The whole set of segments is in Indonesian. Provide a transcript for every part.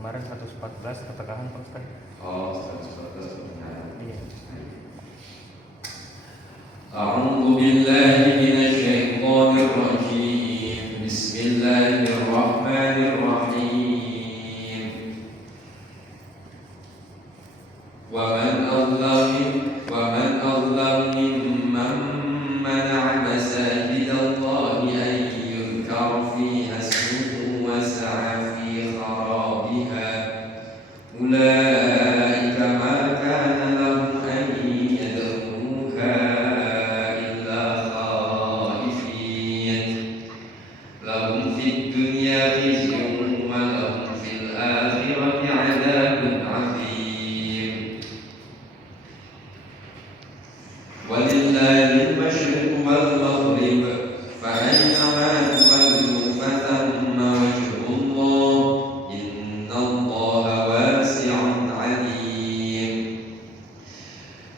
Kemarin 114 ketegangan Pak Ustaz. Oh, 114 ketegangan. Iya. A'udzu billahi minasyaitonir rajim. Bismillahirrahmanirrahim. Wa man adlam mimman mana'a masajidallahi an yuzkara fiha ismuhu wa sa'a fi kharabiha. Ulaika ma kana lahum an yadkhuluha illa khaifin. Lahum fid dunya khizyun wa lahum fil akhirati 'adzabun 'adzim. Walillahil masyriqu wal maghrib, fa aynama tuwallu fathamma wajhullah, innallaha wasi'un 'alim.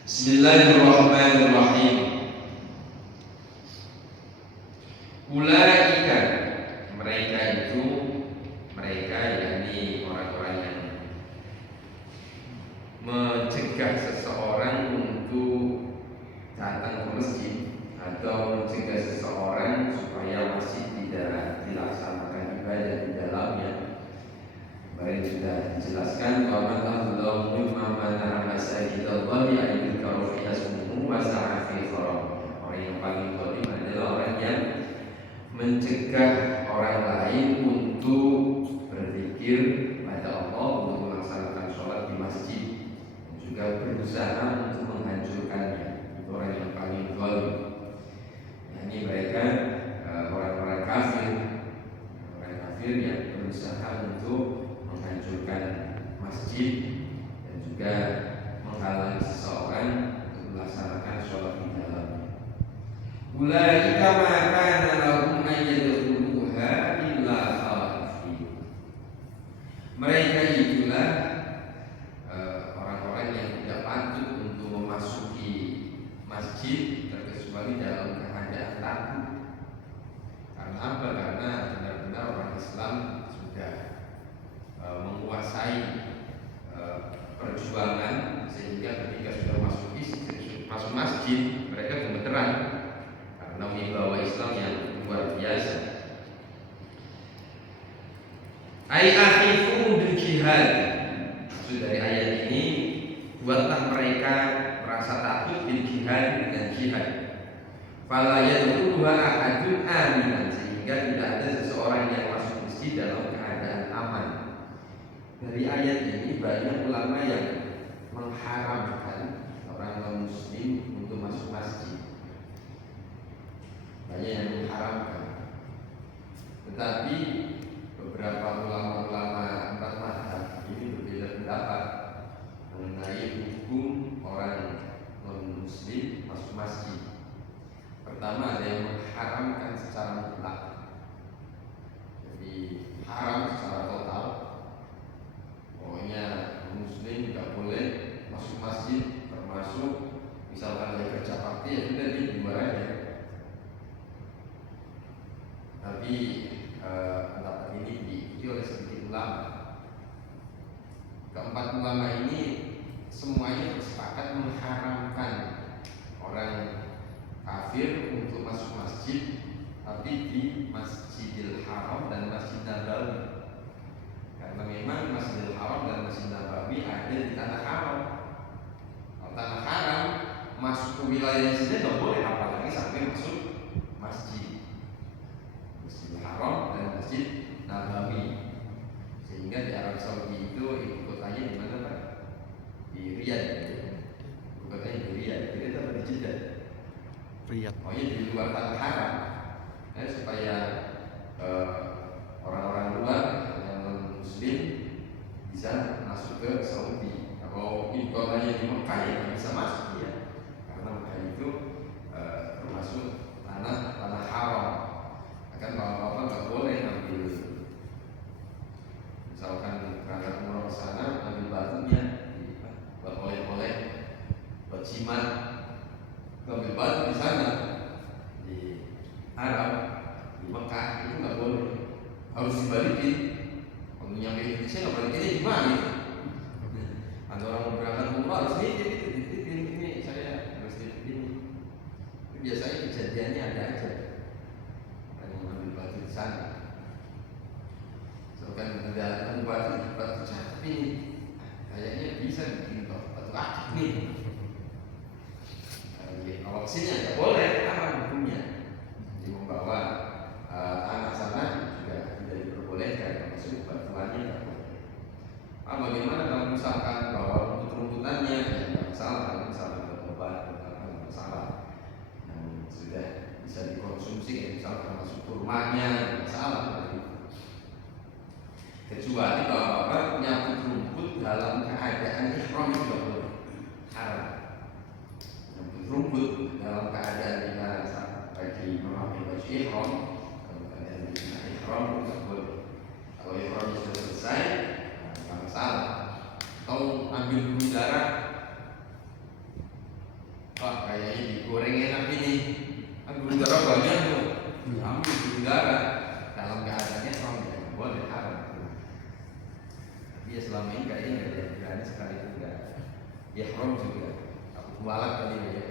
Bismillahirrahmanirrahim. Ulaika, mereka itu, mereka yakni orang-orang yang mencegah seseorang untuk datang ke masjid atau mencegah seseorang supaya masjid tidak dilaksanakan ibadah di dalamnya. Kemarin sudah dijelaskan bahwa Allah mimman mana'a masajidallahi an yuzkara fiha ismuhu wa sa'a fi kharabiha. Orang yang paling zalim adalah orang yang mencegah orang lain untuk berzikir pada Allah, untuk melaksanakan sholat di masjid, dan juga berusaha untuk menghancurkannya. Itu orang yang paling zalim. Ini mereka orang-orang kafir, orang kafir yang berusaha untuk menghancurkan masjid dan juga menghalangi seseorang untuk melaksanakan sholat di dalamnya. Ulaika ma kana lahum an yadkhuluha illa khaifin. Mereka itulah orang-orang yang tidak patut untuk memasuki masjid terkecuali dalam keadaan takut. Karena apa? Karena benar-benar orang Islam sudah menguasai perjuangan, sehingga ketika sudah masuk masjid mereka gemeteran karena wibawa Islam yang luar biasa. Ai akhifu bil jihad. Maksud dari ayat ini, buatlah mereka merasa takut bil jihad, dengan jihad. Fala yadkhuluha ahadun aminan, sehingga tidak ada seseorang yang masuk masjid dalam keadaan aman. Dari ayat ini banyak ulama yang mengharamkan orang non-muslim untuk masuk masjid. Banyak yang mengharamkan. Tetapi beberapa ulama-ulama empat mazhab ini berbeda pendapat mengenai hukum orang non-muslim masuk masjid. Pertama, ada yang mengharamkan secara mutlak. Jadi haram secara total. Pokoknya muslim tidak boleh masuk masjid, termasuk misalkan dia kerja bakti, ya sudah dia di luar aja. Tapi pendapat ini diikuti oleh sedikit ulama. Keempat ulama ini semuanya bersepakat mengharamkan orang kafir untuk masuk masjid, tapi tapi di Masjidil Haram dan Masjid Nabawi. Karena memang Masjidil Haram dan Masjid Nabawi ada di tanah haram. Kalau tanah haram masuk ke wilayah sini nggak boleh, apalagi sampai masuk Masjidil Haram dan Masjid Nabawi. Sehingga di Arab Saudi itu ibu kotanya di mana Pak? Di Riyadh. Ibu kotanya di Riyadh. Jadi apa di Jeddah? Riyadh. Pokoknya di luar tanah haram, supaya orang-orang luar yang non Muslim bisa masuk ke Saudi. Kalau ibu kotanya di Mekah ya nggak bisa masuk ya, karena Mekah itu termasuk tanah haram. Akan bapak-bapak nggak boleh ambil, misalkan berangkat umroh ke sana ambil batunya buat oleh-oleh, buat jimat, ambil batu di sana di Arab, di Mekah itu nggak boleh, harus dibalikin. Kalau nyampe Indonesia nggak balikinnya gimana itu? Ada orang mau berangkat umroh harus ini saya harus ini. Biasanya kejadiannya ada aja, ada yang ambil batu di sana. Kan ada batu cakep ini, kayaknya bisa bikin batu akik nih. Kalau kesini nggak boleh, haram hukumnya. Jadi membawa tanah sana juga tidak diperbolehkan, maksud batuannya nggak boleh. Bagaimana kalau misalkan bawa rumput-rumputannya, ya nggak masalah. Misalkan obat, nggak masalah. Yang sudah bisa dikonsumsi, misalkan masuk kurmanya, nggak masalah. Kecuali kalau bapak nyabut rumput dalam keadaan ihram juga boleh, haram. Nyabut rumput dalam keadaan dilarang bagi memakai baju ihram, kalau keadaan ihram tidak boleh. Kalau ihramnya sudah selesai, nggak masalah. Atau ambil bulu darah, kayaknya digoreng enak ini, bulu darah banyak tuh, ambil bulu darah dalam keadaan ihram ya boleh, haram. Dia selama ini kayaknya nggak ada berani sekali juga. Ihram juga, aku kualat tadi ya.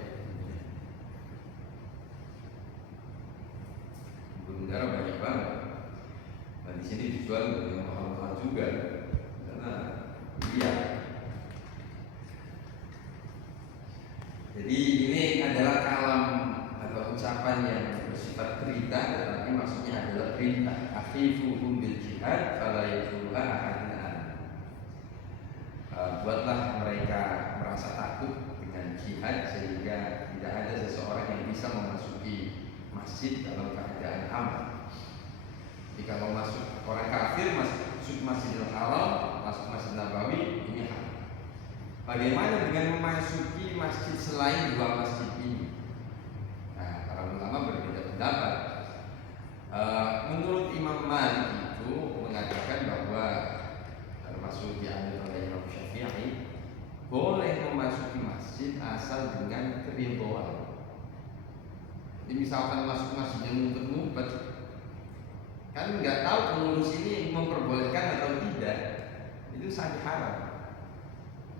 Bulu darah banyak banget. Nah di sini dijual dengan mahal-mahal juga, karena iya. Jadi ini adalah kalam atau ucapan yang bersifat perintah, tetapi maksudnya adalah perintah. Akhifuhum bil jihad, fala yatuha ahadun. Buatlah mereka merasa takut dengan jihad sehingga tidak ada seseorang yang bisa memasuki masjid dalam keadaan aman. Jadi kalau masuk orang kafir masuk Masjidil Haram, masuk Masjid Nabawi, ini haram. Bagaimana dengan memasuki masjid selain dua masjid ini? Nah, para ulama berbeda pendapat. Menurut Imam Malik itu mengatakan bahwa termasuk diambil oleh Imam Syafi'i, boleh memasuki masjid asal dengan keridhaan. Jadi misalkan masuk masjid yang ngumpet-ngumpet, kan nggak tahu pengurus ini memperbolehkan atau tidak, itu sangat haram,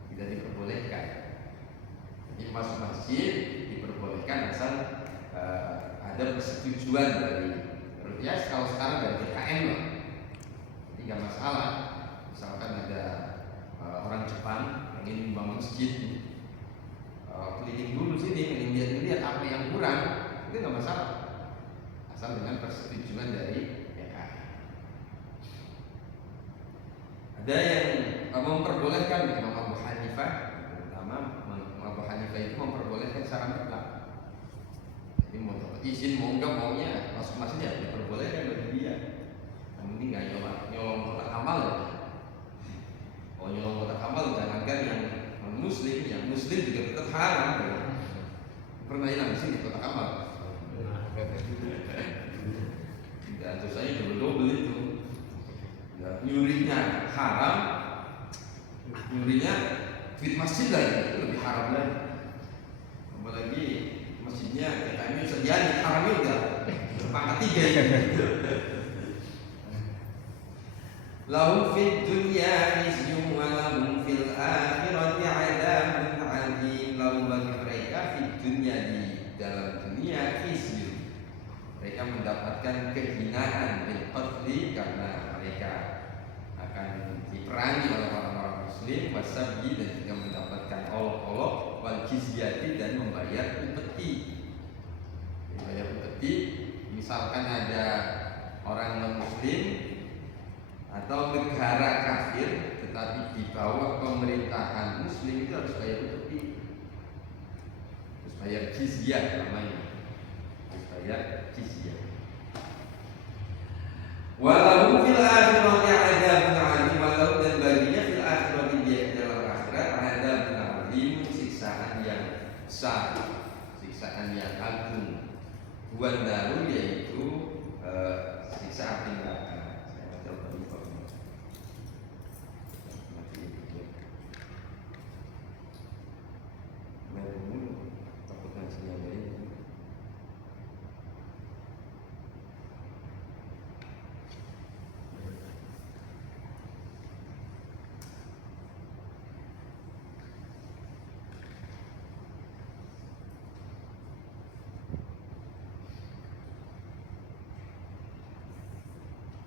tidak diperbolehkan. Jadi masuk masjid diperbolehkan asal ada persetujuan dari, ya kalau sekarang dari TKM lah, jadi nggak masalah. Misalkan ada orang Jepang ingin membangun masjid, keliling dulu sini, ingin lihat-lihat apa yang kurang, itu nggak masalah, asal dengan persetujuan dari PKI. Ada yang memperbolehkan, Imam Abu Hanifah, terutama Abu Hanifah itu memperbolehkan secara mutlak. Jadi mau izin mau enggak maunya masuk masjid ya diperbolehkan bagi dia. Yang penting nggak nyolong kotak amal ya. Kalau nyolong kotak amal jangankan yang muslim, yang muslim juga tetap haram. Ya. Pernah hilang di sini kotak amal. Dan dosanya double itu. Ya, nyurinya haram, nyurinya fit masjid lagi itu lebih haram lagi. Apalagi masjidnya katanya sediaan haramnya udah pangkat 3. Lahum fid dunya khizyun wa lahum fil akhirati 'adzabun 'adzim. Lahum bagi mereka fid dunya, di dalam dunia khizyun. Mereka mereka mendapatkan kehinaan bil qatli karena mereka akan diperangi oleh orang-orang muslim, wasabyi dan juga mendapatkan olok-olok, wal jizyati dan membayar upeti. Membayar upeti, misalkan ada orang non-muslim atau negara kafir tetapi di bawah pemerintahan muslim itu harus bayar upeti, harus bayar jizyah namanya, harus bayar jizyah. Walau fil akhirati adzabun adzim, walau dan baginya fil akhirati dia dalam akhirat adzabun adzim, siksaan yang besar, siksaan yang agung. Wan naru yaitu siksa api neraka. Saya coba lupa. Takut nasinya ini.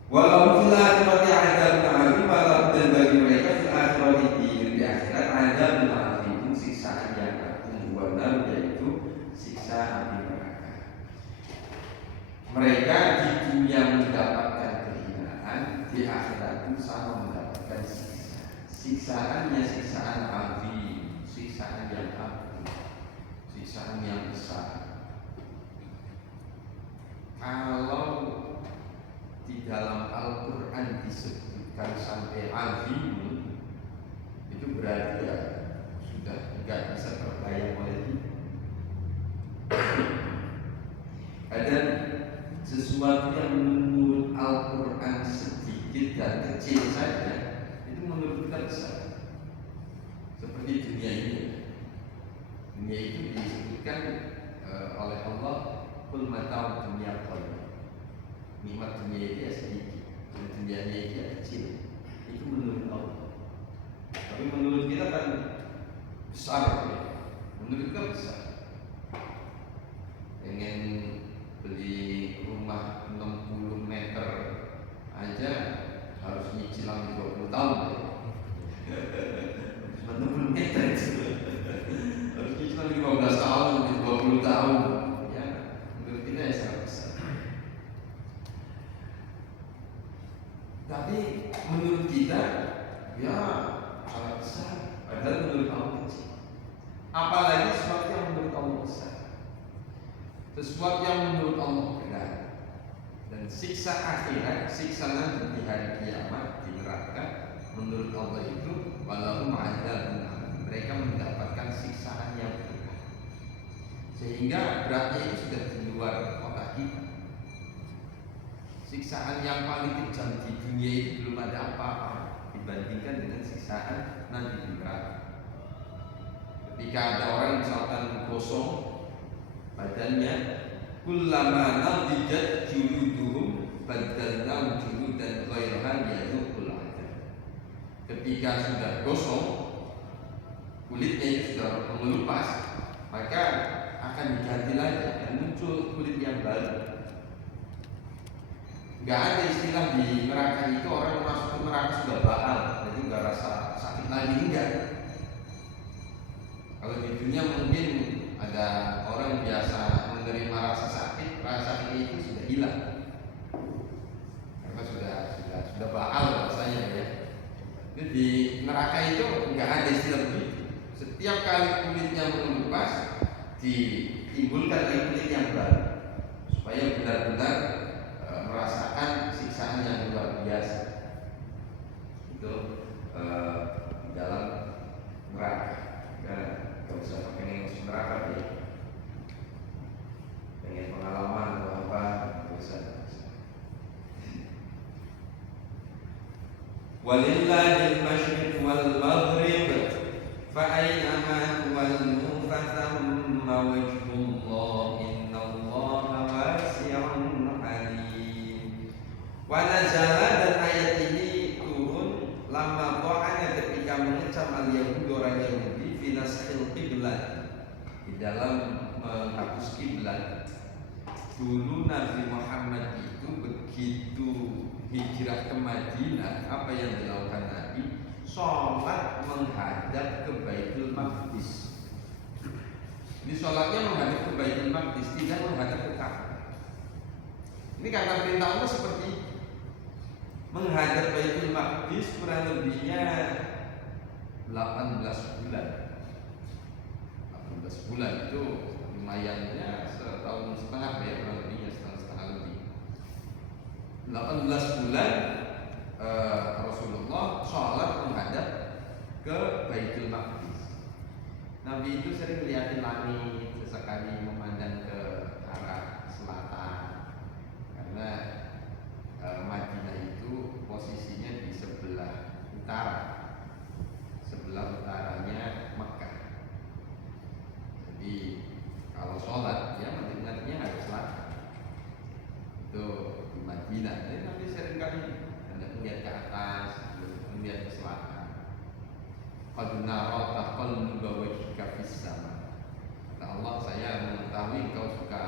Walau fil akhirati adzabun adzim, walau dan bagi mereka fil akhirati di akhirat adzabun adzim, siksaan yang agung, wanar yaitu siksa api neraka. Mereka di dunia mendapatkan kehinaan, di akhirat pun sama mendapatkan siksa. Siksaannya siksaan adzim, siksaan yang agung, siksaan yang besar. Kalau di dalam Al-Quran disebutkan sampai azim, itu berarti ya sudah tidak bisa terbayang oleh kita. Ada sesuatu yang menurut Al-Quran sedikit dan kecil saja, itu menurut kita besar. Seperti dunia ini. Dunia itu disebutkan oleh Allah, kul mata'ud dunya qalil. Nikmat dunia itu ya sedikit, dan dunianya itu ya kecil. Itu menurut Allah. Tapi menurut kita kan besar, ya. Menurut kita besar. Pengen beli rumah 60 meter aja harus nyicil 20 tahun, ya. 60 meter itu harus nyicil 15 tahun, 20 tahun. Ya, menurut kita ya sangat besar. Tapi menurut kita ya sangat besar, padahal menurut Allah kecil. Apalagi sesuatu yang menurut Allah besar, sesuatu yang menurut Allah berat. Dan siksa akhirat, siksa nanti di hari kiamat di neraka, menurut Allah itu walau ma'adzabun adzim, mereka mendapatkan siksaan yang berat, sehingga beratnya itu sudah di luar otak kita. Siksaan yang paling kejam di dunia itu belum ada apa-apa dibandingkan dengan siksaan nanti di neraka. Ketika ada orang misalkan gosong badannya, kullama nadijat juluduhum badalnahum juludan ghairaha yadzuqul adzab. Ketika sudah gosong, kulitnya itu sudah mengelupas, maka akan diganti lagi dan muncul kulit yang baru. Gak ada istilah di neraka itu orang masuk ke neraka sudah baal, jadi gak rasa sakit lagi, enggak. Kalau di dunia mungkin ada orang biasa menerima rasa sakit itu sudah hilang, karena sudah baal rasanya ya. Jadi di neraka itu nggak ada istilah begitu. Setiap kali kulitnya mengelupas, ditimbulkan lagi kulit yang baru, supaya benar-benar merasakan siksaan yang luar biasa itu di dalam neraka. Ya, gak usah pengen masuk neraka ya, pengen pengalaman atau apa, gak usah. Walillahil masyriq wal maghrib fa aynama tuwallu fa thamma wajhullah innallaha wasi'un alim. Wa nazala, dan ayat ini turun lama ta'ana ketika mengecam al-Yahudi orang Yahudi fi naskhil qiblat, di dalam menghapus kiblat. dulu Nabi Muhammad itu begitu hijrah ke Madinah, apa yang dilakukan Nabi? Sholat menghadap ke Baitul Maqdis. Ini sholatnya menghadap ke Baitul Maqdis, tidak menghadap ke Ka'bah. Ini karena perintah Allah seperti itu. Menghadap Baitul Maqdis kurang lebihnya 18 bulan. 18 bulan itu lumayannya setahun setengah ya, kurang lebihnya setahun lebih. 18 bulan Rasulullah sholat menghadap ke Baitul Maqdis. Nabi itu sering lihatin langit, sesekali memandang ke arah selatan, karena Madinah itu posisinya di sebelah utara, sebelah utaranya Mekah. Jadi kalau sholat ya mendengarnya harus selatan. Itu di Madinah. Jadi Nabi sering kali Anda melihat ke atas, melihat ke selatan. Qad nara taqalluba wajhika fis sama. Kata Allah, saya mengetahui engkau suka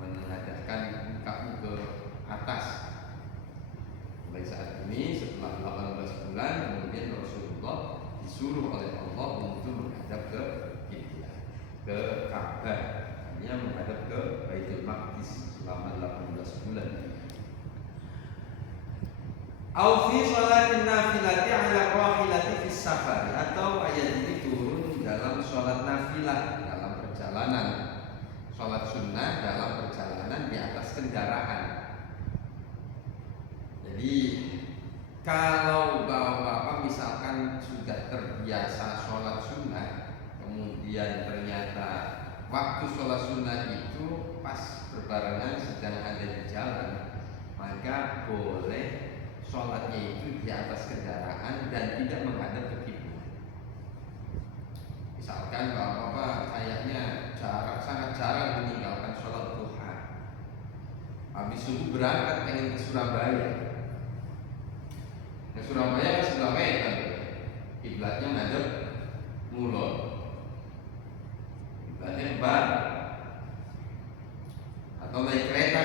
menghadapkan mukamu ke atas. Mulai saat ini setelah 18 bulan kemudian Rasulullah disuruh oleh Allah untuk menghadap ke kiblat, ke Ka'bah, hanya menghadap ke Baitul Maqdis selama 18 bulan. Au fi sholatin nafilati ala rahilati fis safar, atau ayat ini turun dalam sholat nafilah dalam perjalanan, sholat sunnah dalam perjalanan di atas kendaraan. Jadi kalau bapak-bapak misalkan sudah terbiasa sholat sunnah, kemudian ternyata waktu sholat sunnah itu pas berbarengan sedang ada di jalan, maka boleh sholatnya itu di atas kendaraan dan tidak menghadap ke kiblat. Misalkan bapak-bapak kayaknya sangat jarang meninggalkan sholat duha, habis subuh berangkat pengen ke Surabaya. Ke Surabaya kan sebelah wetan, kiblatnya ngadep mulon, kiblatnya ke barat. Atau naik kereta,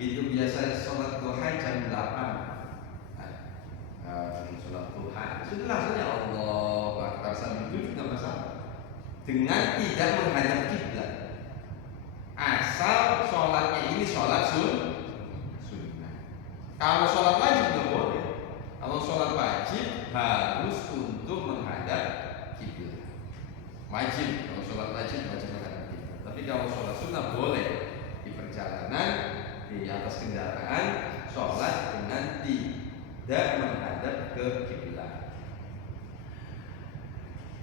begitu biasa sholat duha jam 8. Sholat duha sudah langsung ya Allah Akbar, sambil duduk nggak masalah, dengan tidak menghadap kiblat, asal sholatnya ini sholat sunnah. Kalau sholat wajib nggak boleh. Kalau sholat wajib harus untuk menghadap kiblat. Wajib, kalau sholat wajib menghadap kiblat. Tapi kalau sholat sunnah boleh di perjalanan, di atas kendaraan, sholat dengan tidak menghadap ke kiblat.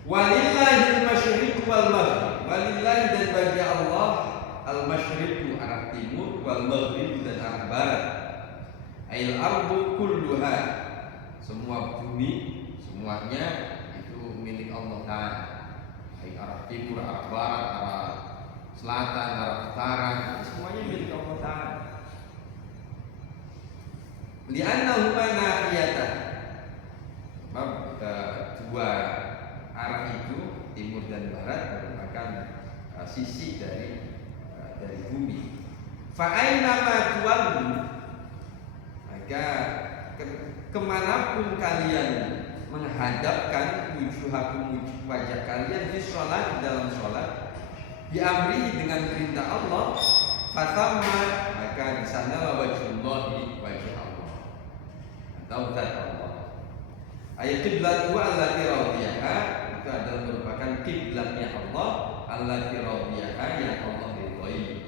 Walillahil masyriq wal maghrib. Walillahi, dan bagi Allah, al masyriq arah timur, wal maghrib dan arah barat. Ail ardu kulluha, semua bumi semuanya itu milik Allah Ta'ala. Baik arah timur, arah barat, arah selatan, arah utara, semuanya milik Allah Ta'ala. Li'annahuma nahiyatan, sebab dua arah itu, timur dan barat, merupakan sisi dari bumi. Fa'ainama tuwallu, maka kemanapun kalian menghadapkan wujuhakum, wajah kalian di sholat, dalam sholat, diamri dengan perintah Allah, fatamma, maka di sana wajhullahi, wajah Allah atau zat Allah. Ayat kiblat allati radiyaha, itu adalah merupakan kiblatnya Allah, allati radiyaha, yang Allah ridhoi.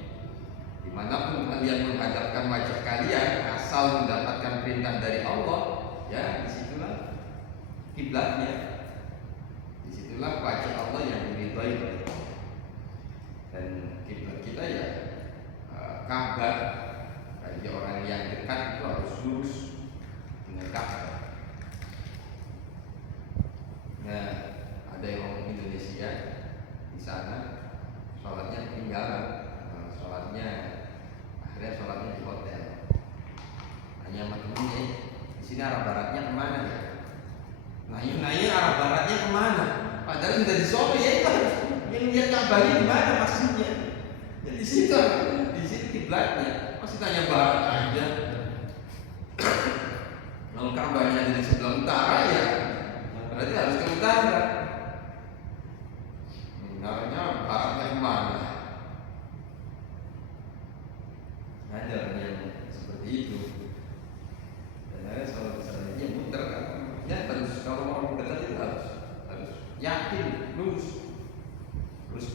Dimanapun kalian menghadapkan wajah kalian, asal mendapatkan perintah dari Allah, ya disitulah kiblatnya, disitulah wajah Allah yang diridhoi oleh Allah. Dan kiblat kita ya Ka'bah. Bagi orang yang dekat itu harus lurus dengan Ka'bah. Nah, ada yang orang Indonesia di sana sholatnya ketinggalan, sholatnya akhirnya sholatnya di hotel. Hanya maklumnya di sini arah baratnya kemana ya? Nah ini arah baratnya kemana? Padahal sudah di Solo ya, itu yang lihat Ka'bahnya di mana maksudnya? Ya di situ. kiblatnya. Masih tanya barat aja. Kalau Ka'bahnya dari sebelah utara ya berarti harus ke utara. Namanya baratnya kemana? Ada yang seperti itu. Dan saya selalu misalnya dia muter kan, ya harus kalau mau muter tadi harus yakin lurus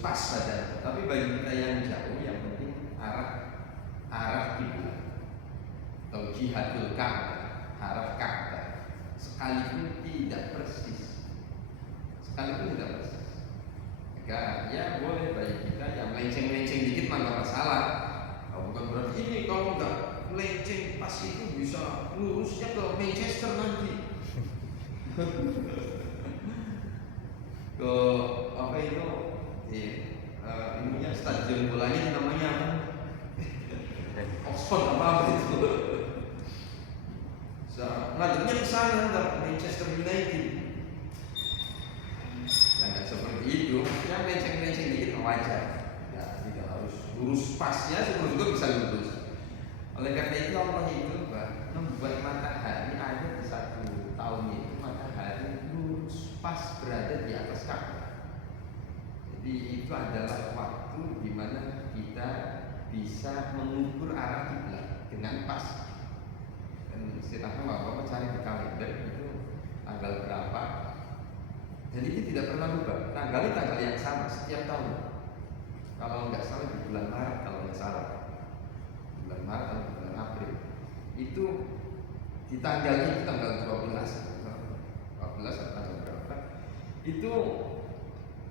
pas saja. Tapi bagi kita yang jauh, yang penting arah kiblat atau jihadul Ka'bah, arah Ka'bah, sekalipun tidak persis, maka ya boleh bagi kita yang melenceng dikit mah nggak masalah. Bukan berarti ini kalau nggak melenceng pas itu bisa lurusnya ke Manchester nanti. Ke apa itu? Ininya stadion bolanya namanya apa? Oxford apa itu? Ngadepnya ke sana, Manchester United. Dan nggak seperti itu, yang melenceng dikit wajar. Ya, tidak harus lurus pasnya, sebelum juga bisa lurus. Oleh karena itu Allah itu membuat matahari ada di satu tahun itu matahari lurus pas berada di atas Ka'bah. Jadi itu adalah waktu di mana kita bisa mengukur arah kiblat dengan pas. Dan istilahnya Bapak cari di kalender itu tanggal berapa. Dan itu tidak pernah berubah. Tanggal yang sama setiap tahun. Kalau nggak salah di bulan Maret, kalau nggak salah bulan Maret atau bulan April itu di tanggal itu tanggal 12 atau tanggal berapa itu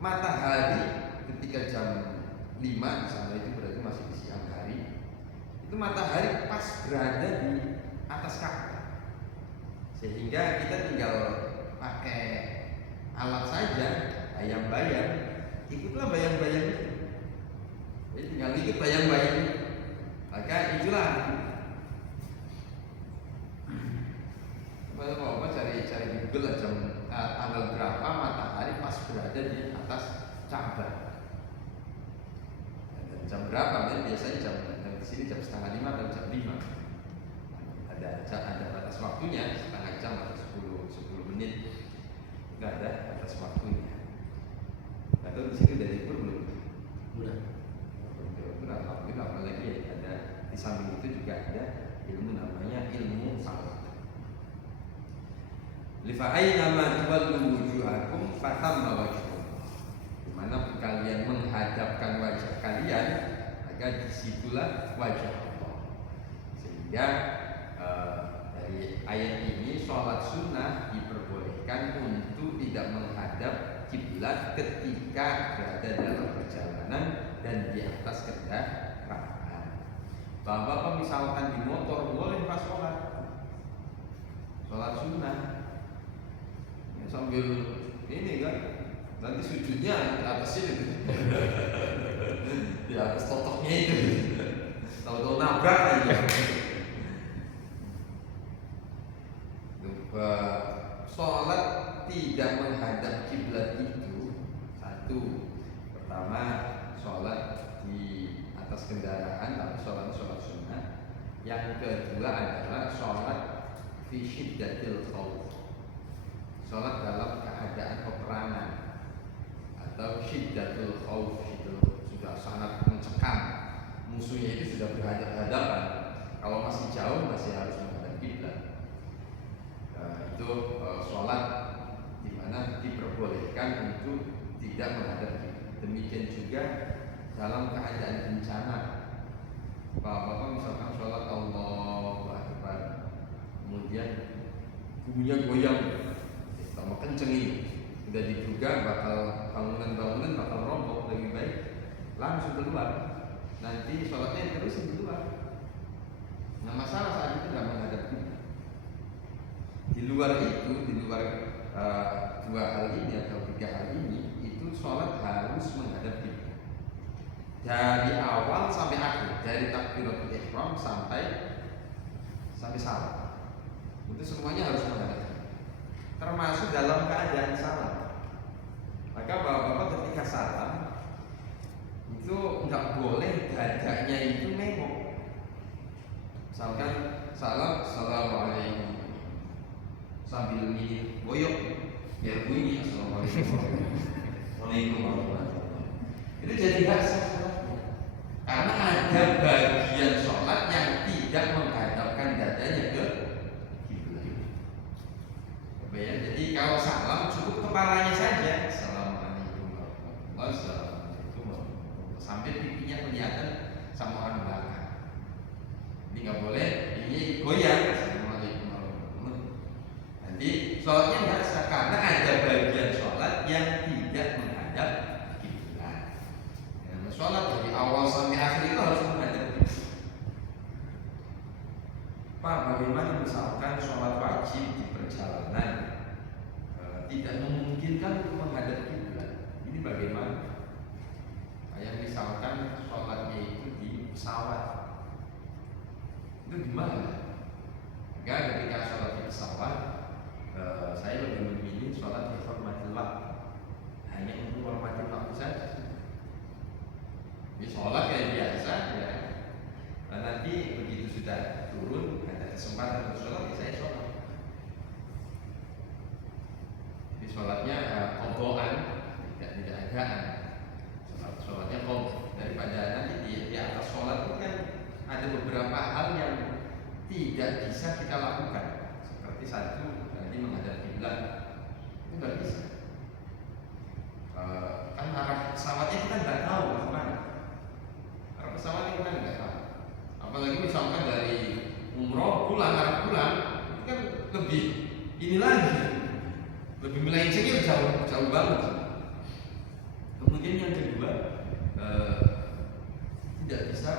matahari ketika jam 5 di sana itu berarti masih di siang hari, itu matahari pas berada di atas Ka'bah, sehingga kita tinggal pakai alat saja, bayang-bayang, ikutlah bayang-bayang itu. Jadi tinggal ikut bayang-bayang itu. Maka itulah apa cari di Google tanggal berapa matahari pas berada di atas Ka'bah. Dan jam berapa? Biasanya di sini jam 4:30 atau jam 5. Ada batas waktunya, setengah jam atau 10 menit. Enggak ada batas waktunya. Atau di sini udah libur belum? Udah. Alhamdulillah, apalagi ada di samping itu juga ada ilmu namanya ilmu falak. Lifa aina ma tuwallu wujuhakum fatamma wajhullah. Dimana kalian menghadapkan wajah kalian, maka disitulah wajah Allah. Sehingga dari ayat ini sholat sunnah diperbolehkan untuk tidak menghadap kiblat ketika berada dalam perjalanan dan di atas kendaraan. Bapak misalkan di motor boleh pas sholat sunnah ya, sambil ini kan nanti sujudnya di atas ini di atas totoknya itu tahu-tahu nabrak aja. Sholat tidak menghadap kiblat itu satu, pertama sholat di atas kendaraan tapi sholat sunnah. Yang kedua adalah sholat fi syiddatil khauf, sholat dalam keadaan peperangan atau syiddatul khauf, itu sudah sangat mencekam, musuhnya itu sudah berhadapan. Kalau masih jauh masih harus menghadap kiblat. Itu sholat di mana diperbolehkan untuk tidak menghadap kiblat. Demikian juga dalam keadaan bencana. Bapak misalkan sholat Allahu Akbar, kemudian bumbunya goyang, tambah kenceng ini, udah diduga bangunan bakal roboh, lebih baik langsung keluar. Nanti sholatnya terusin keluar. Nah masalah saat itu nggak menghadap kiblat. Di luar dua hal ini atau tiga hal ini, itu sholat harus menghadap kiblat dari awal sampai akhir, dari takbiratul ihram sampai salam. Itu semuanya harus menghadap kiblat, termasuk dalam keadaan salam. Maka bapak-bapak ketika salam itu nggak boleh dadanya itu nengok. Misalkan salam, assalamualaikum, sambil minum boyok biar bunyi assalamualaikum warahmatullahi wabarakatuh. Itu jadi hak sah sholatnya. Karena ada bagian sholat yang tidak menghadapkan dadanya ke kiblat. Ya, jadi kalau salam cukup kepalanya saja. Assalamualaikum warahmatullahi wabarakatuh. Sampai pipinya kelihatan sama orang belakang. Ini nggak boleh, ini goyang. Assalamualaikum warahmatullahi wabarakatuh. Nanti sholatnya nggak sah karena ada bagian sholat yang tidak menghadap kiblat. Sholat dari awal sampai akhir itu harus menghadap kiblat. Pak, bagaimana misalkan sholat wajib di perjalanan tidak memungkinkan untuk menghadap kiblat? Ini bagaimana? Kayak misalkan sholatnya itu di pesawat, itu gimana? Enggak, ketika sholat di pesawat, saya lebih memilih sholat di hormatillah, hanya untuk hormatillah saja. Ini sholat kayak biasa ya. Nah, nanti begitu sudah turun ada kesempatan untuk sholat, ya saya sholat. Jadi sholatnya kodokan, tidak adaan. Sholatnya kodoh. Daripada nanti di atas sholat itu kan ada beberapa hal yang tidak bisa kita lakukan. Seperti satu, nanti menghadap kiblat itu nggak bisa. Kan arah pesawatnya kita nggak tahu kemana. Arah pesawatnya kita nggak tahu. Apalagi misalkan dari umroh pulang, arah pulang itu kan lebih ini lagi, lebih melencengnya jauh banget. Kemudian yang kedua, tidak bisa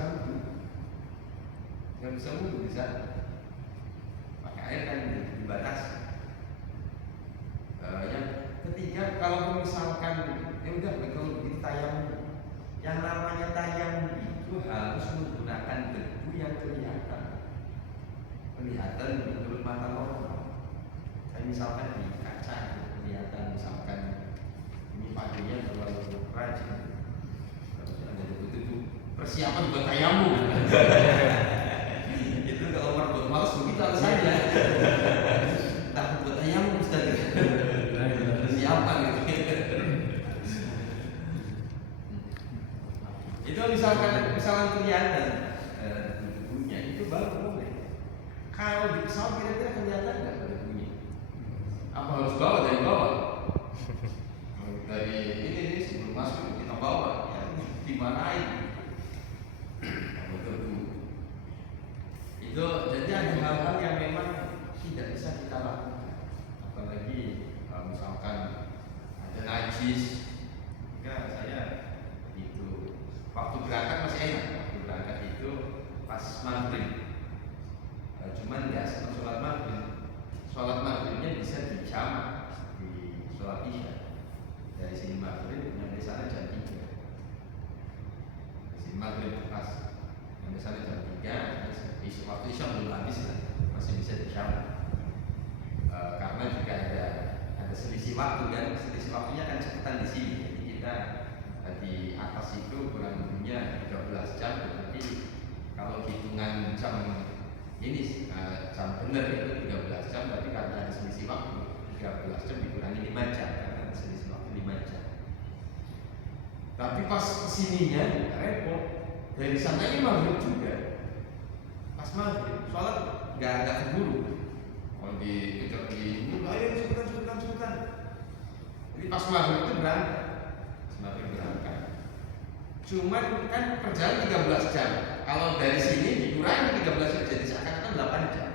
wudhu, bisa pakai air kan dibatasi. Yang ketiga, kalau misalkan ya udah kalau begitu tayamum, yang namanya tayamum itu harus menggunakan debu yang kelihatan menurut mata normal. Kayak misalkan di kaca kelihatan, misalkan ini padunya terlalu rajin, harus ada debu-debu persiapan buat tayamum. Itu kalau orang buat malas begitu harus saja. Takut buat tayamum Ustaz. Persiapan gitu. Itu misalkan kelihatan debunya itu baru boleh. Kalau di pesawat kira-kira kelihatan nggak debunya? Apa harus bawa dari bawah? Dari ini sebelum masuk kita bawa, ya dimarahin. Itu jadi ada hal-hal yang memang tidak bisa kita lakukan. Apalagi misalkan ada najis, ya saya itu waktu berangkat masih enak. Waktu berangkat itu pas maghrib, cuman nggak sempat sholat maghrib. Sholat maghribnya bisa dijamak di sholat isya. Dari sini maghrib sampai sana jam 3. Dari sini maghrib pas sampai sana jam 3. Waktu isya belum habis lah, masih bisa dijamak. Karena juga ada selisih waktu kan, selisih waktunya kan cepetan di sini. Jadi kita di atas itu kurang lebihnya 13 jam, berarti kalau hitungan jam ini jam benar itu 13 jam, tapi karena ada selisih waktu 13 jam dikurangi 5 jam karena ada selisih waktu 5 jam. Tapi pas kesininya repot, dari sananya maghrib juga. Pas maghrib sholat nggak keburu. Kalau dikejar di ini, ayo cepetan. Jadi pas maghrib itu berangkat. Cuman kan perjalanan 13 jam. Kalau dari sini dikurangi 13 jam jadi seakan-akan 8 jam.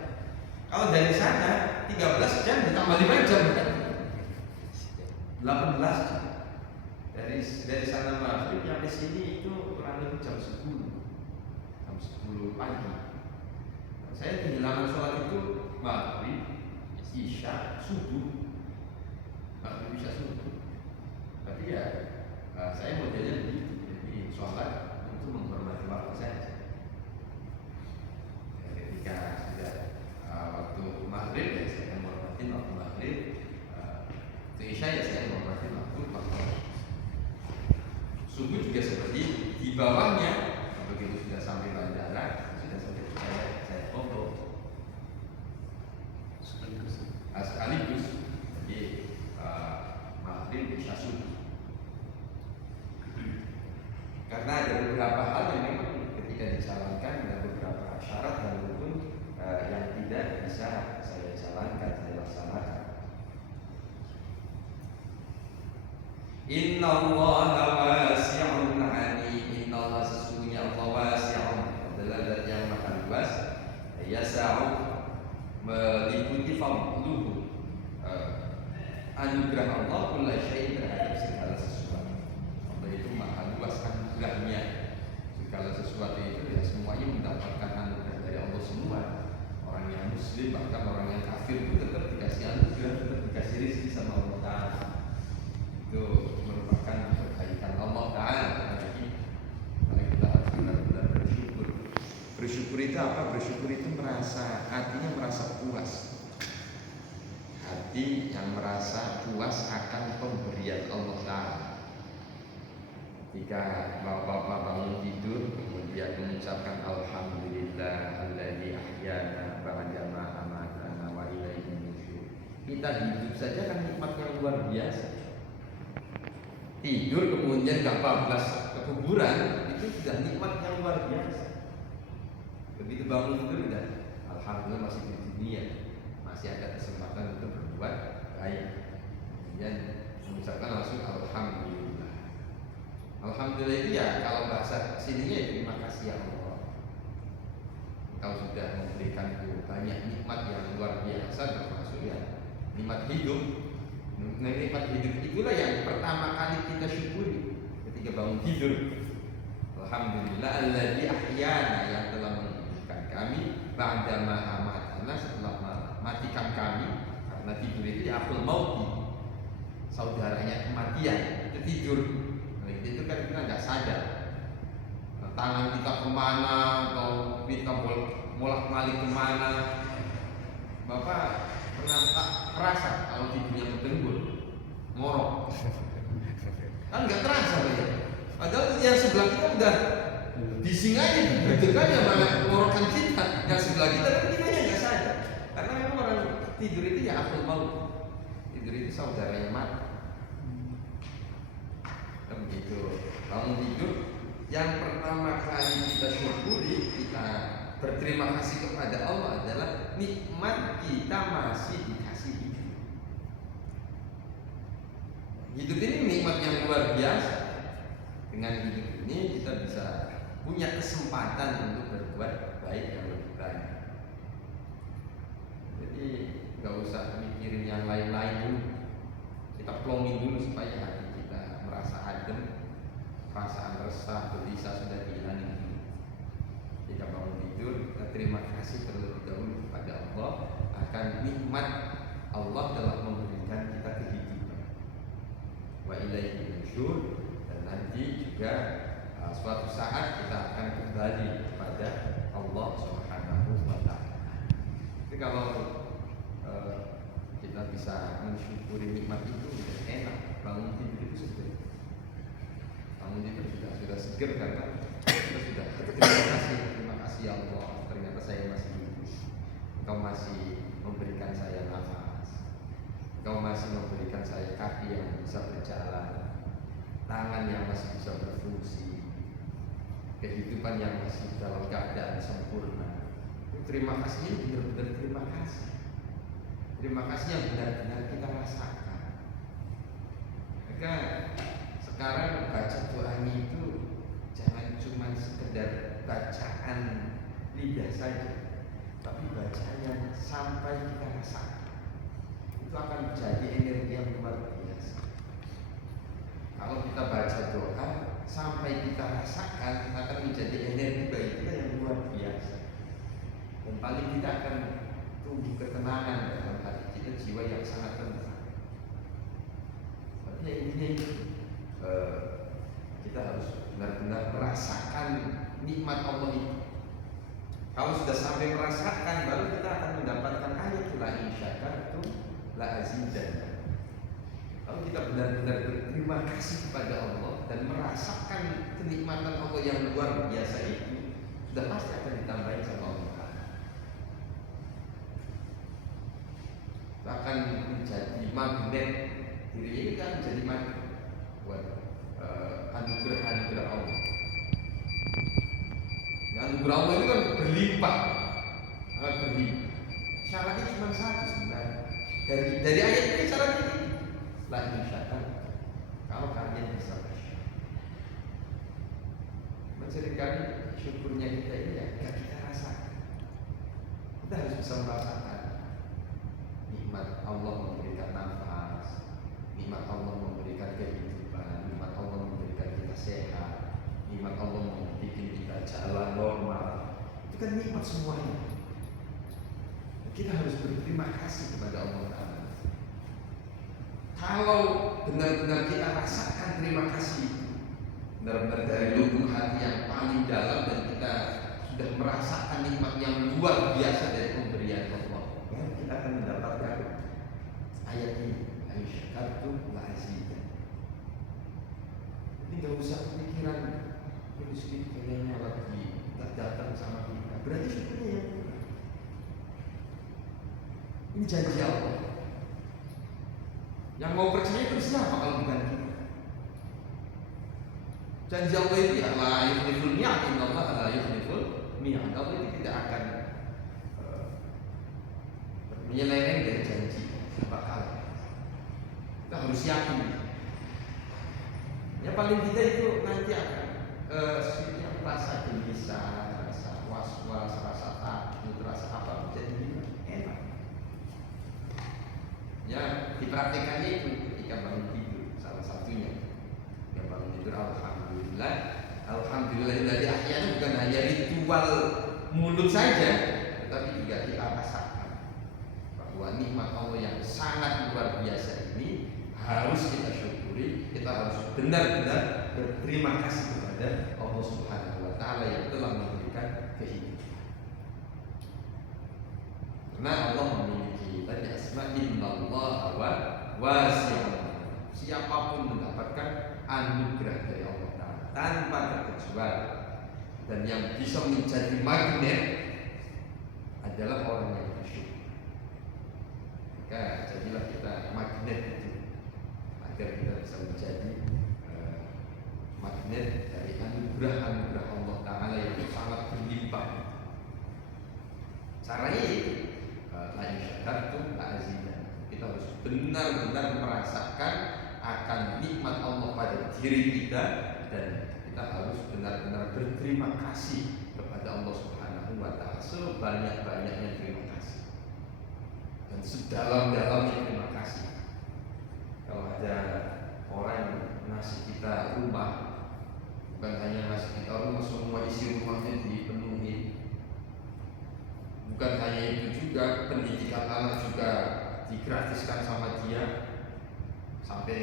Kalau dari sana 13 jam ditambah 5 jam kan 18 jam. Dari sana maghrib sampai sini itu kurang lebih jam 10 pagi. Saya kehilangan sholat itu maghrib, isya, subuh. Maghrib, isya, subuh. Tapi ya saya modelnya begitu. Jadi sholat untuk menghormati waktu saja. Ketika sudah waktu maghrib ya saya menghormati waktu maghrib. Waktu isya ya saya menghormati waktu subuh juga seperti di bawahnya. Begitu sudah sampai bandara, sudah sampai saya yasa'u meliputi fadluhu, anugerah Allah kulla syai'in terhadap segala sesuatu. Allah itu maha luas anugerahnya. Segala sesuatu itu ya semuanya mendapatkan anugerah dari Allah semua. Orang yang muslim bahkan orang yang kafir pun tetap dikasih anugerah, tetap dikasih rezeki sama Allah Ta'ala. Itu merupakan kebaikan Allah Ta'ala. Mari kita harus benar-benar bersyukur. Bersyukur itu apa? Bersyukur itu artinya merasa puas. Hati yang merasa puas akan pemberian Allah Ta'ala. Jika bapak-bapak bangun tidur kemudian mengucapkan alhamdulillah alladzi ahyana ba'da ma amatana wa ilaihi nusyur. Kita hidup saja kan nikmat yang luar biasa. Tidur kemudian gak bablas ke kuburan itu sudah nikmat yang luar biasa. Begitu bangun tidur udah alhamdulillah masih di dunia, masih ada kesempatan untuk berbuat baik. Kemudian mengucapkan langsung alhamdulillah. Alhamdulillah itu ya kalau bahasa sininya ya terima kasih ya Allah. Engkau sudah memberikanku banyak nikmat yang luar biasa, termasuk ya nikmat hidup. Nah, nikmat hidup itulah yang pertama kali kita syukuri ketika bangun tidur. Alhamdulillah alladzi ahyana, yang telah menghidupkan kami ba'da ma amatana, setelah matikan kami. Karena tidur itu ya akul mauti, saudaranya kematian. Itu tidur. Itu kan kita nggak sadar tangan kita kemana atau kita bolak-balik kemana. Bapak pernah tak terasa kalau tidurnya berdenggul ngorok kan nggak terasa ya, padahal yang sebelah kita udah bising aja gitu kan ya, malah ngorokan kita. Yang sebelah kita kan kita nggak sadar karena memang orang tidur itu ya akal mau, tidur itu saudaranya mati. Begitu bangun tidur, yang pertama kali kita syukuri, kita berterima kasih kepada Allah adalah nikmat kita masih dikasih hidup. Hidup ini nikmat yang luar biasa. Dengan hidup ini kita bisa punya kesempatan untuk berbuat baik yang lebih baik. Jadi nggak usah mikirin yang lain-lain dulu. Kita plongin dulu supaya hati kita merasa adem, perasaan resah, gelisah sudah dihilangin dulu. Jika bangun tidur, kita terima kasih terlebih dahulu kepada Allah akan nikmat Allah telah memberikan kita kehidupan. Wa ilaihi nusyur, dan nanti juga suatu saat kita akan kembali kepada Allah Subhanahu wa Ta'ala. Jadi kalau kita bisa mensyukuri nikmat itu sudah enak. Bangun tidur itu sudah seger karena kita sudah terima kasih ya Allah, ternyata saya masih hidup. Engkau masih memberikan saya nafas, Engkau masih memberikan saya kaki yang bisa berjalan, tangan yang masih bisa berfungsi, kehidupan yang masih dalam keadaan sempurna. Terima kasih, benar-benar terima kasih. Terima kasih yang benar-benar kita rasakan. Maka sekarang baca doanya itu jangan cuma sekedar bacaan lidah saja, tapi bacaan yang sampai kita rasakan. Itu akan menjadi energi yang luar biasa. Kalau kita baca doa sampai kita rasakan, akan menjadi energi bagi kita yang luar biasa. Dan paling kita akan tumbuh ketenangan dalam hati kita, jiwa yang sangat tenang. Tapi ya intinya itu, kita harus benar-benar merasakan nikmat Allah itu. Kalau sudah sampai merasakan, baru kita akan mendapatkan ayat la in syakartum la azidannakum. Kalau kita benar-benar berterima kasih kepada Allah dan merasakan kenikmatan Allah yang luar biasa itu, sudah pasti akan ditambahin sama Allah. Bahkan menjadi magnet, dirinya kita menjadi magnet buat anugerah Allah. Anugerah Allah itu kan berlimpah, berlimpah. Syaratnya cuma satu sebenarnya. Dari ayat ini syaratnya ini, la in syakartum, kalau kalian bisa bersyukur. Seringkali syukurnya kita ini ya gak kita rasakan. bisa merasakan nikmat Allah memberikan nafas, nikmat Allah memberikan kehidupan, nikmat Allah memberikan kita sehat, nikmat Allah membuat kita jalan normal. Itu kan nikmat semuanya. Kita harus berterima kasih kepada Allah Ta'ala. Kalau benar-benar kita rasakan terima kasih, benar-benar dari lubuk hati yang paling dalam, dan kita sudah merasakan nikmat yang luar biasa dari pemberian Allah, ya, kita akan mendapatkan ayat ini, aisyakartum la'azidan. Ini gak usah kepikiran rezeki kayaknya lagi tak datang sama kita, berarti syukurnya ya. Ini janji Allah. Yang mau percaya itu siapa kalau bukan kita? Janji Allah itu ya la yukhliful mi'ad, innallaha la yukhliful mi'ad. Allah itu tidak akan menyeleweng dari janji bakal. Kita harus yakin. Ya paling tidak itu nanti akan rasa gelisah, rasa was-was, rasa takut, rasa apa jadi enak. Ya dipraktekannya itu ketika bangun tidur, salah satunya. Ketika bangun tidur alhamdulillah, alhamdulillahilladzi ahyana, bukan hanya ritual mulut saja, tetapi juga kita rasakan bahwa nikmat Allah yang sangat luar biasa ini harus kita syukuri. Kita harus benar-benar berterima kasih kepada Allah Subhanahu wa Ta'ala yang telah memberikan kehidupan. Karena Allah memiliki tadi asma innallaha wasi'un. Siapapun mendapatkan anugerah dari Allah Ta'ala tanpa terkecuali, dan yang bisa menjadi magnet adalah orang yang bersyukur. Maka jadilah kita magnet itu, agar kita bisa menjadi magnet dari anugerah-anugerah Allah Ta'ala yang sangat berlimpah. Caranya itu la syakartum la'azidan. Kita harus benar-benar merasakan akan nikmat Allah pada diri kita, dan kita harus benar-benar berterima kasih kepada Allah Subhanahu wa Ta'ala sebanyak-banyaknya terima kasih, dan sedalam-dalamnya terima kasih. Kalau ada orang yang ngasih kita rumah, bukan hanya ngasih kita rumah, semua isi rumahnya dipenuhi. Bukan hanya itu juga, pendidikan anak juga digratiskan sama dia, sampai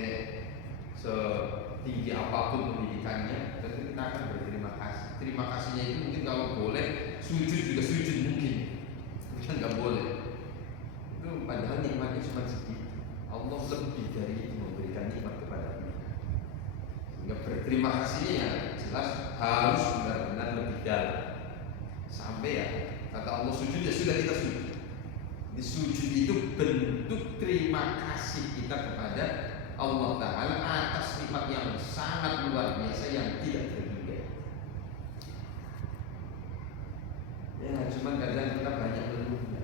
setinggi apapun pendidikannya, tentu kita akan berterima kasih. Terima kasihnya itu mungkin kalau boleh sujud juga sujud mungkin, kan nggak boleh. Itu padahal nikmatnya cuma sedikit. Allah lebih dari itu memberikan nikmat kepada kita. Sehingga berterima kasihnya ya jelas harus benar-benar lebih dalam. Sampai ya kata Allah sujud, ya sudah kita sujud. Di sujud itu bentuk terima kasih kita kepada Allah Ta'ala atas nikmat yang sangat luar biasa yang tidak terhingga. Ya cuma kadang kita banyak mengeluhnya.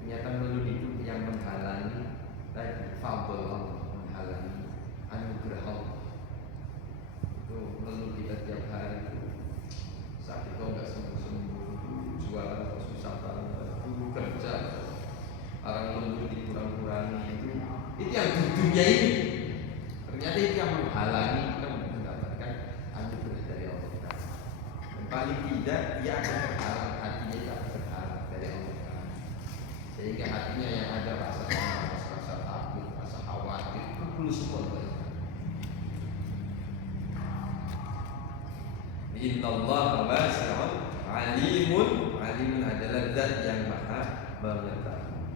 Ternyata mengeluh itu yang menghalangi tadi fadl Allah, menghalangi anugerah Allah. Itu mengeluh kita tiap hari itu sakit kok nggak sembuh-sembuh, jualan kok susah banget, kerja orang mengeluh dikurang-kurangi, itu yang di dunia ini. Ternyata itu yang menghalangi kita mendapatkan anugerah dari Allah Ta'ala. Dan paling tidak dia akan berharap, hatinya itu akan berharap dari Allah Ta'ala, sehingga hatinya yang ada rasa cemas, rasa takut, rasa khawatir itu perlu semua dari Allah. Innallaha wasi'un alimun. Alimun adalah zat yang maha mengetahui.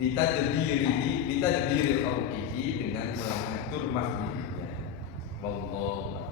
Bitadbiri khalqihi, dengan mengatur makhluknya. Wallahu